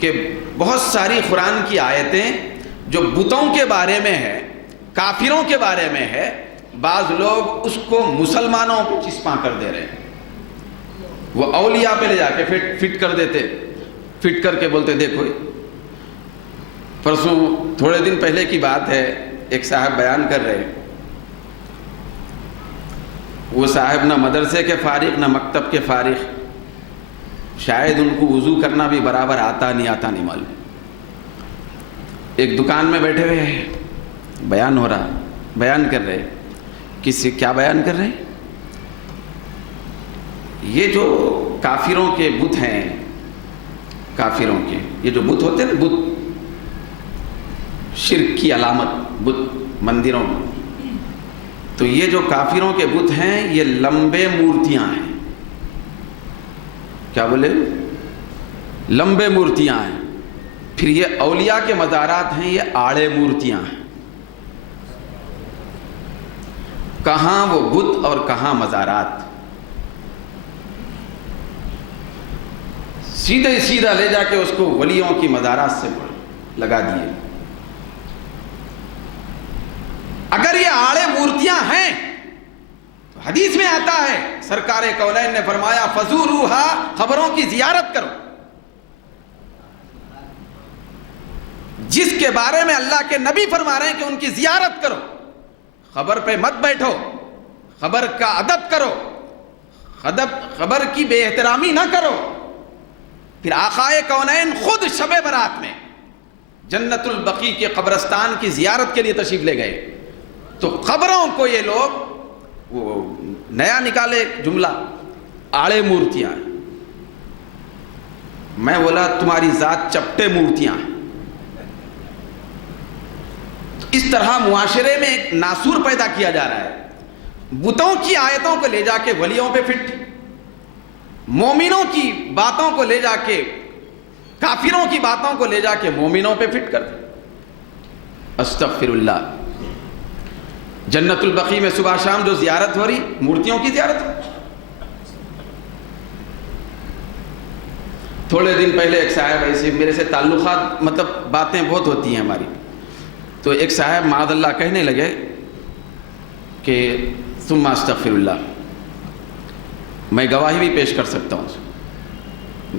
کہ بہت ساری قرآن کی آیتیں جو بتوں کے بارے میں ہے، کافروں کے بارے میں ہے، بعض لوگ اس کو مسلمانوں پہ چسپاں کر دے رہے ہیں. وہ اولیاء پہ لے جا کے فٹ کر دیتے، فٹ کر کے بولتے دیکھو. پرسوں تھوڑے دن پہلے کی بات ہے، ایک صاحب بیان کر رہے، وہ صاحب نہ مدرسے کے فارغ نہ مکتب کے فارغ، شاید ان کو وضو کرنا بھی برابر آتا نہیں معلوم. ایک دکان میں بیٹھے ہوئے ہیں، بیان ہو رہا، بیان کر رہے. کسی کیا بیان کر رہے ہیں؟ یہ جو کافروں کے بت ہیں، کافروں کے یہ جو بت ہوتے ہیں نا، بت شرک کی علامت، بت مندروں میں، تو یہ جو کافروں کے بت ہیں یہ لمبے مورتیاں ہیں. کیا بولے؟ لمبے مورتیاں ہیں. پھر یہ اولیاء کے مزارات ہیں، یہ آڑے مورتیاں ہیں. کہاں وہ بت اور کہاں مزارات؟ سیدھا لے جا کے اس کو ولیوں کی مزارات سے لگا دیے. اگر یہ آڑے مورتیاں ہیں تو حدیث میں آتا ہے، سرکار کونین نے فرمایا فزوروہا، قبروں کی زیارت کرو. جس کے بارے میں اللہ کے نبی فرما رہے ہیں کہ ان کی زیارت کرو. قبر پہ مت بیٹھو، قبر کا ادب کرو، قبر کی بے احترامی نہ کرو. پھر آقائے کونین خود شب برات میں جنت البقیع کے قبرستان کی زیارت کے لیے تشریف لے گئے. تو قبروں کو یہ لوگ وہ نیا نکالے جملہ، آڑے مورتیاں. میں بولا تمہاری ذات چپٹے مورتیاں. اس طرح معاشرے میں ایک ناسور پیدا کیا جا رہا ہے. بتوں کی آیتوں کو لے جا کے ولیوں پہ فٹ، مومنوں کی باتوں کو لے جا کے، کافروں کی باتوں کو لے جا کے مومنوں پہ فٹ کر دیں. استغفر اللہ. جنت البقیع میں صبح شام جو زیارت ہو رہی، مورتیوں کی زیارت ہو. تھوڑے دن پہلے ایک صاحب ایسے میرے سے تعلقات، مطلب باتیں بہت ہوتی ہیں ہماری، تو ایک صاحب معاذ اللہ کہنے لگے کہ ثم استغفر اللہ. میں گواہی بھی پیش کر سکتا ہوں،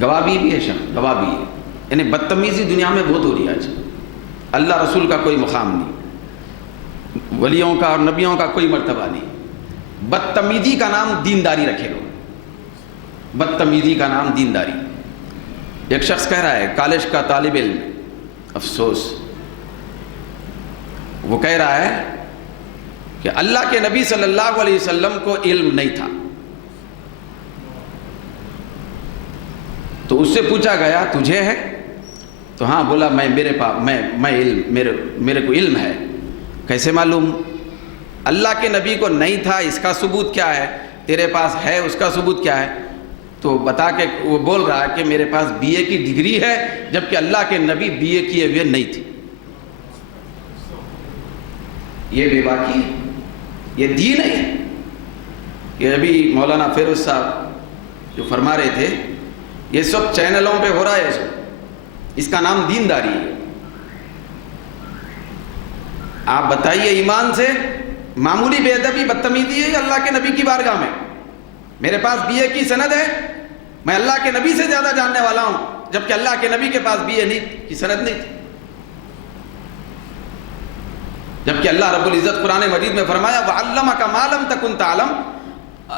گواہ بھی ہے، گواہ بھی ہے. یعنی بدتمیزی دنیا میں بہت ہو رہی ہے آج. اللہ رسول کا کوئی مقام نہیں، ولیوں کا اور نبیوں کا کوئی مرتبہ نہیں. بدتمیزی کا نام دینداری رکھے لوگ، بدتمیزی کا نام دینداری. ایک شخص کہہ رہا ہے، کالج کا طالب علم، افسوس، وہ کہہ رہا ہے کہ اللہ کے نبی صلی اللہ علیہ وسلم کو علم نہیں تھا. تو اس سے پوچھا گیا تجھے ہے؟ تو ہاں بولا میرے پاس میں علم، میرے کو علم ہے. کیسے معلوم؟ اللہ کے نبی کو نہیں تھا، اس کا ثبوت کیا ہے؟ تیرے پاس ہے، اس کا ثبوت کیا ہے؟ تو بتا کے وہ بول رہا ہے کہ میرے پاس بی اے کی ڈگری ہے، جبکہ اللہ کے نبی بی اے کیے ہوئے نہیں تھی. یہ بے باکی، یہ دین ہے. یہ ابھی مولانا فیروز صاحب جو فرما رہے تھے، یہ سب چینلوں پہ ہو رہا ہے، اس کا نام دینداری ہے. آپ بتائیے ایمان سے معمولی بے ادبی بدتمیزی ہے اللہ کے نبی کی بارگاہ میں؟ میرے پاس بی اے کی سند ہے، میں اللہ کے نبی سے زیادہ جاننے والا ہوں، جبکہ اللہ کے نبی کے پاس بی اے کی سند نہیں تھی. جبکہ اللہ رب العزت قرآن مجید میں فرمایا وَعَلَّمَكَ مَا لَمْ تَكُنْ تَعْلَمْ.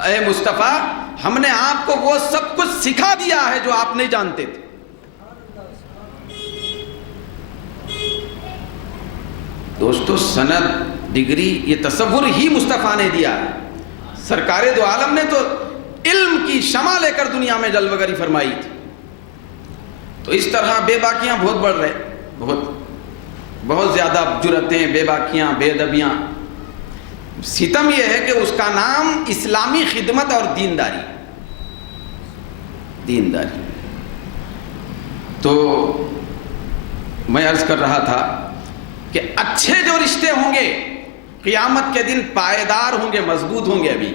اے مصطفیٰ، ہم نے آپ کو وہ سب کچھ سکھا دیا ہے جو آپ نہیں جانتے تھے. دوستو، سند، ڈگری، یہ تصور ہی مصطفیٰ نے دیا ہے. سرکار دو عالم نے تو علم کی شمع لے کر دنیا میں جلوہ گری فرمائی تھی. تو اس طرح بے باکیاں بہت بڑھ رہے، بہت زیادہ جرأتیں، بے باکیاں، بے ادبیاں. ستم یہ ہے کہ اس کا نام اسلامی خدمت اور دینداری. تو میں عرض کر رہا تھا کہ اچھے جو رشتے ہوں گے قیامت کے دن پائیدار ہوں گے، مضبوط ہوں گے. ابھی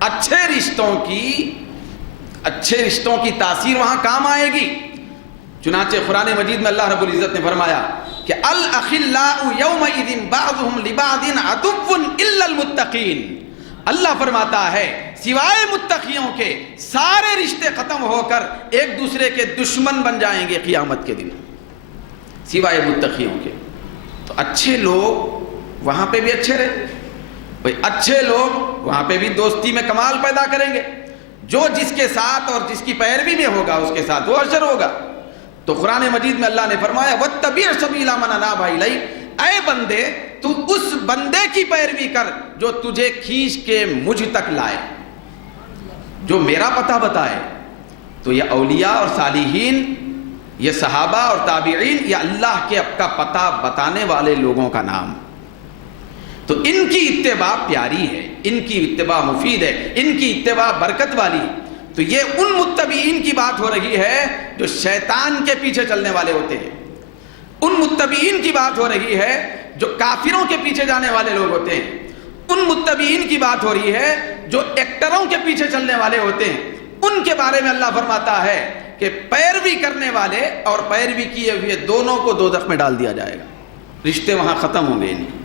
اچھے رشتوں کی تاثیر وہاں کام آئے گی. چنانچہ قرآن مجید میں اللہ رب العزت نے فرمایا کہ الاخلاء یومئذ بعضهم لبعض عدو الا المتقین، اللہ فرماتا ہے سوائے متقیوں کے سارے رشتے ختم ہو کر ایک دوسرے کے دشمن بن جائیں گے قیامت کے دن، سوائے متقیوں کے۔ تو اچھے لوگ وہاں پہ بھی اچھے رہے، بھئی اچھے لوگ وہاں پہ بھی دوستی میں کمال پیدا کریں گے، جو جس کے ساتھ اور جس کی پیروی میں ہوگا اس کے ساتھ وہ اشر ہوگا۔ تو قرآن مجید میں اللہ نے فرمایا وَاتَّبِعْ سَبِيلَ مَنْ أَنَابَ إِلَيَّ، اے بندے تو اس بندے کی پیروی کر جو تجھے کھینچ کے مجھ تک لائے، جو میرا پتہ بتائے۔ تو یہ اولیاء اور صالحین، یہ صحابہ اور تابعین، یہ اللہ کے کا پتہ بتانے والے لوگوں کا نام۔ تو ان کی اتباع پیاری ہے، ان کی اتباع مفید ہے، ان کی اتباع برکت والی۔ تو یہ ان متبعین کی بات ہو رہی ہے جو شیطان کے پیچھے چلنے والے ہوتے ہیں، ان متبعین کی بات ہو رہی ہے جو کافروں کے پیچھے جانے والے لوگ ہوتے ہیں، ان متبعین کی بات ہو رہی ہے جو ایکٹروں کے پیچھے چلنے والے ہوتے ہیں۔ ان کے بارے میں اللہ فرماتا ہے کہ پیروی کرنے والے اور پیروی کیے ہوئے دونوں کو دوزخ میں ڈال دیا جائے گا، رشتے وہاں ختم ہوں گے ان کے۔